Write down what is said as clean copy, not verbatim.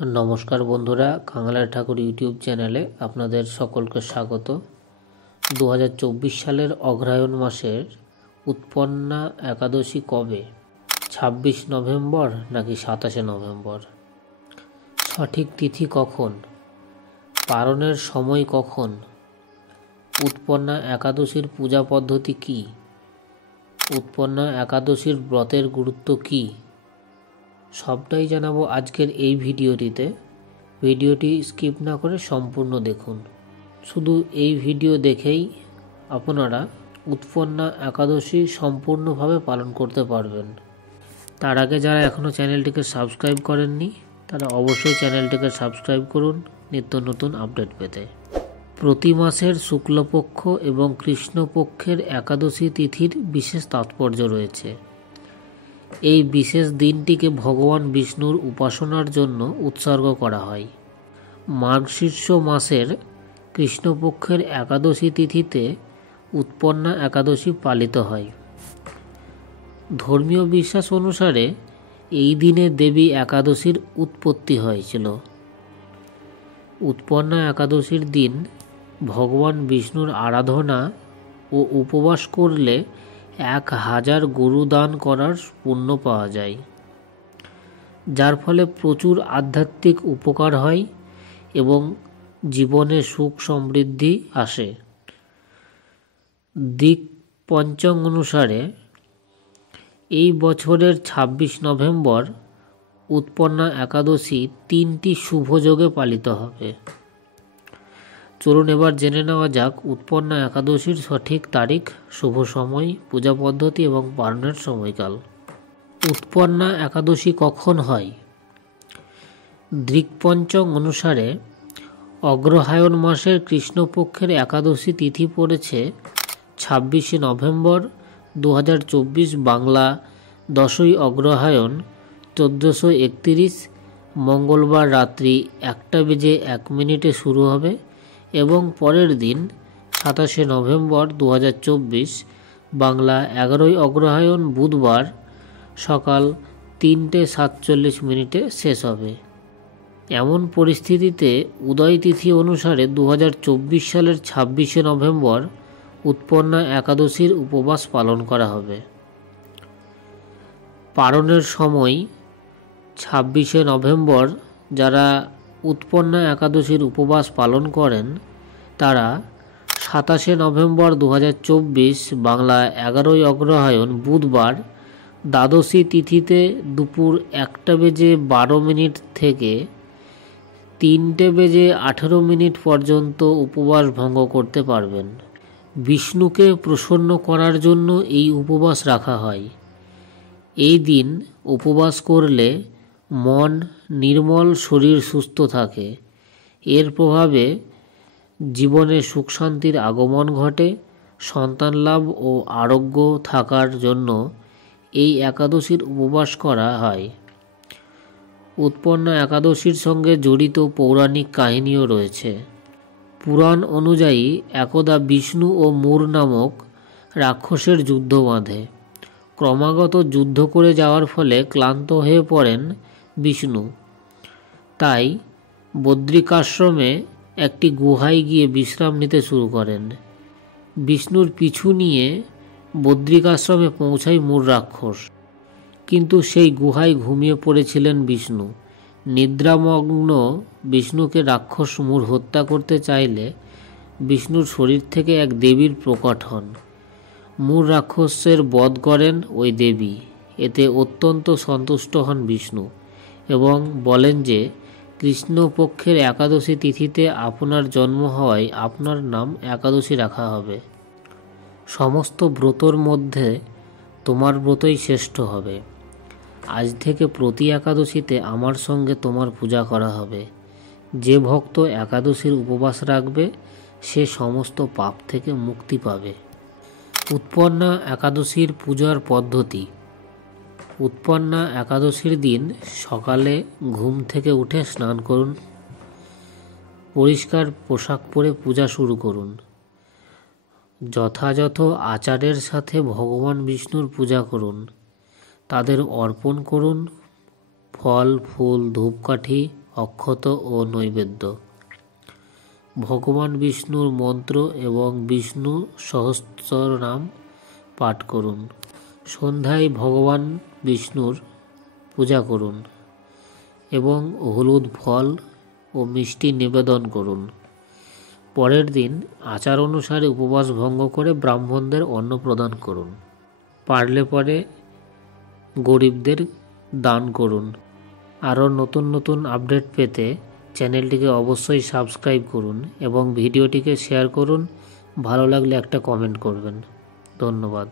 নমস্কার বন্ধুরা, কাঙালের ঠাকুর ইউটিউব চ্যানেলে আপনাদের সকলকে স্বাগত। 2024 সালের অগ্রহায়ণ মাসের উৎপন্না একাদশী কবে? 26 নভেম্বর নাকি 27 নভেম্বর? সঠিক তিথি কখন? পালনের সময় কখন? উৎপন্না একাদশীর পূজা পদ্ধতি কী? উৎপন্না একাদশীর ব্রতের গুরুত্ব কী? সবটাই জানাবো আজকের এই ভিডিওটিতে। ভিডিওটি স্কিপ না করে সম্পূর্ণ দেখুন। শুধু এই ভিডিও দেখেই আপনারা উৎপন্না একাদশী সম্পূর্ণভাবে পালন করতে পারবেন। তার আগে যারা এখনও চ্যানেলটিকে সাবস্ক্রাইব করেননি তারা অবশ্যই চ্যানেলটিকে সাবস্ক্রাইব করুন নিত্য নতুন আপডেট পেতে। প্রতি মাসের শুক্লপক্ষ এবং কৃষ্ণপক্ষের একাদশী তিথির বিশেষ তাৎপর্য রয়েছে। এই বিশেষ দিনটিকে ভগবান বিষ্ণুর উপাসনার জন্য উৎসর্গ করা হয়। মার্গশীর্ষ মাসের কৃষ্ণপক্ষের একাদশী তিথিতে উৎপন্না একাদশী পালিত হয়। ধর্মীয় বিশ্বাস অনুসারে এই দিনে দেবী একাদশীর উৎপত্তি হয়েছিল। উৎপন্না একাদশীর দিন ভগবান বিষ্ণুর আরাধনা ও উপবাস করলে 1000 গরু দান করার পুণ্য পাওয়া যায়, যার ফলে প্রচুর আধ্যাত্মিক উপকার হয় এবং জীবনে সুখ সমৃদ্ধি আসে। দিক পঞ্চং অনুসারে এই বছরের 26 নভেম্বর উৎপন্না একাদশী 3টি শুভ যোগে পালিত হবে। চলুন এবার জেনে নেওয়া যাক উৎপন্না একাদশীর সঠিক তারিখ, শুভ সময়, পূজা পদ্ধতি এবং পালনের সময়কাল। উৎপন্না একাদশী কখন হয়? দিকপঞ্চং অনুসারে অগ্রহায়ণ মাসের কৃষ্ণপক্ষের একাদশী তিথি পড়েছে 26 নভেম্বর 2024, বাংলা 10ই অগ্রহায়ণ 1431, মঙ্গলবার রাত্রি 1:01 শুরু হবে এবং পরের দিন 27 নভেম্বর 2024, বাংলা 11ই অগ্রহায়ণ বুধবার সকাল 3:47 শেষ হবে। এমন পরিস্থিতিতে উদয় তিথি অনুসারে 2024 সালের 26 নভেম্বর উৎপন্না একাদশীর উপবাস পালন করা হবে। পালনের সময় 26 নভেম্বর যারা উৎপন্না একাদশীর উপবাস পালন করেন তারা 27 নভেম্বর 2024, বাংলা 11ই অগ্রহায়ণ বুধবার দ্বাদশী তিথিতে দুপুর 1:12 থেকে 3:18 পর্যন্ত উপবাস ভঙ্গ করতে পারবেন। বিষ্ণুকে প্রসন্ন করার জন্য এই উপবাস রাখা হয়। এই দিন উপবাস করলে মন নির্মল, শরীর সুস্থ থাকে। এর প্রভাবে জীবনে সুখ শান্তির আগমন ঘটে। সন্তান লাভ ও আরোগ্য থাকার জন্য এই একাদশীর উপবাস করা হয়। উৎপন্না একাদশীর সঙ্গে জড়িত পৌরাণিক কাহিনীও রয়েছে। পুরাণ অনুযায়ী একদা বিষ্ণু ও মূর নামক রাক্ষসের যুদ্ধ বাঁধে। ক্রমাগত যুদ্ধ করে যাওয়ার ফলে ক্লান্ত হয়ে পড়েন বিষ্ণু। তাই বদ্রিকাশ্রমে একটি গুহায় গিয়ে বিশ্রাম নিতে শুরু করেন। বিষ্ণুর পিছু নিয়ে বদ্রিকাশ্রমে পৌঁছায় মূর রাক্ষস, কিন্তু সেই গুহায় ঘুমিয়ে পড়েছিলেন বিষ্ণু। নিদ্রামগ্ন বিষ্ণুকে রাক্ষস মূর হত্যা করতে চাইলে বিষ্ণুর শরীর থেকে এক দেবীর প্রকট হন। মূর রাক্ষসের বধ করেন ওই দেবী। এতে অত্যন্ত সন্তুষ্ট হন বিষ্ণু এবং বলেন যে কৃষ্ণপক্ষের একাদশী তিথিতে আপনার জন্ম হওয়ায় আপনার নাম একাদশী রাখা হবে। সমস্ত ব্রতর মধ্যে তোমার ব্রতই শ্রেষ্ঠ হবে। আজ থেকে প্রতি একাদশীতে আমার সঙ্গে তোমার পূজা করা হবে। যে ভক্ত একাদশীর উপবাস রাখবে সে সমস্ত পাপ থেকে মুক্তি পাবে। উৎপন্না একাদশীর পূজার পদ্ধতি। উৎপন্না একাদশীর দিন সকালে ঘুম থেকে উঠে স্নান করুন। পরিষ্কার পোশাক পরে পূজা শুরু করুন। যথাযথ আচারের সাথে ভগবান বিষ্ণুর পূজা করুন। তাদের অর্পণ করুন ফল, ফুল, ধূপকাঠি অক্ষত ও নৈবেদ্য। ভগবান বিষ্ণুর মন্ত্র এবং বিষ্ণু সহস্রনাম পাঠ করুন। সন্ধ্যায় ভগবান বিষ্ণুর পূজা করুন এবং হলুদ ফল ও মিষ্টি নিবেদন করুন। পরের দিন আচার অনুসারে উপবাস ভঙ্গ করে ব্রাহ্মণদের অন্ন প্রদান করুন। পারলে পরে গরিবদের দান করুন। আরও নতুন নতুন আপডেট পেতে চ্যানেলটিকে অবশ্যই সাবস্ক্রাইব করুন এবং ভিডিওটিকে শেয়ার করুন। ভালো লাগলে একটা কমেন্ট করবেন। ধন্যবাদ।